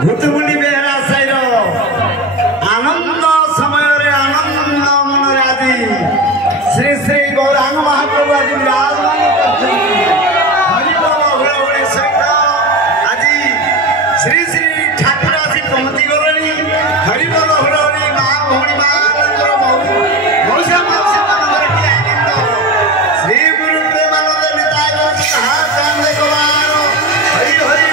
भूतमुनि बेहरा साइर आनंद समय आनंद मन आज श्री श्री गौरांग महाप्रभु आज विराजमान हरिबोल सहित आज श्री श्री ठाकुर आसी पहुंची गले हरिबोल हुड़हुड़ी माँ भौणी मानंदर मौसा मौसी मानंदर की आनंद श्री गुरु प्रेमानंद निताय चांद कुमार हरि हरि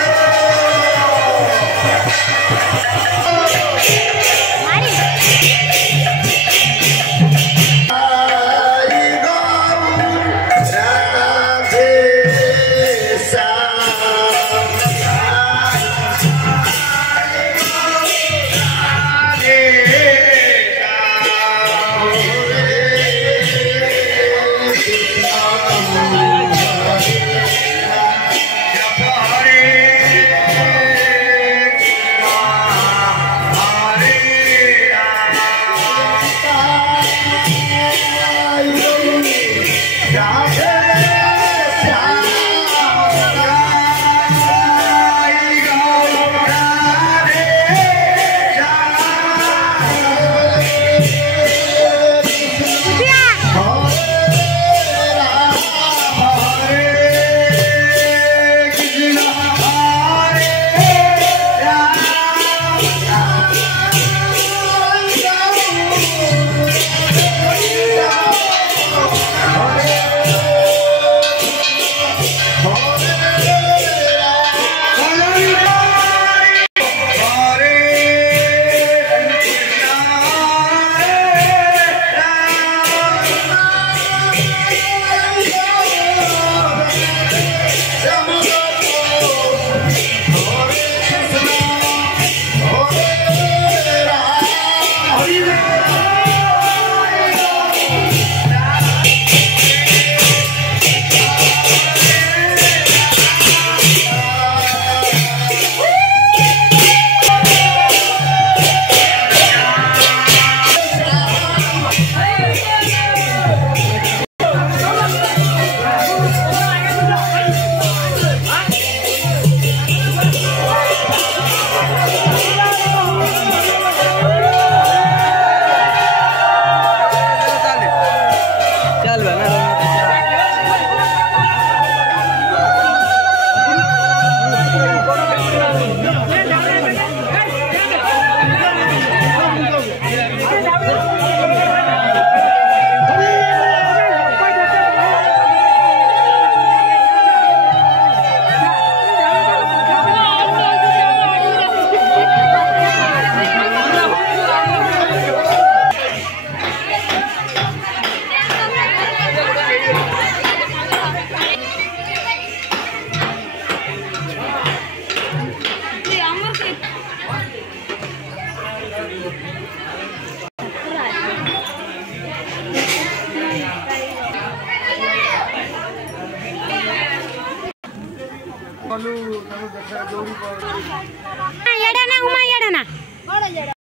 येडा ना उमा येडा ना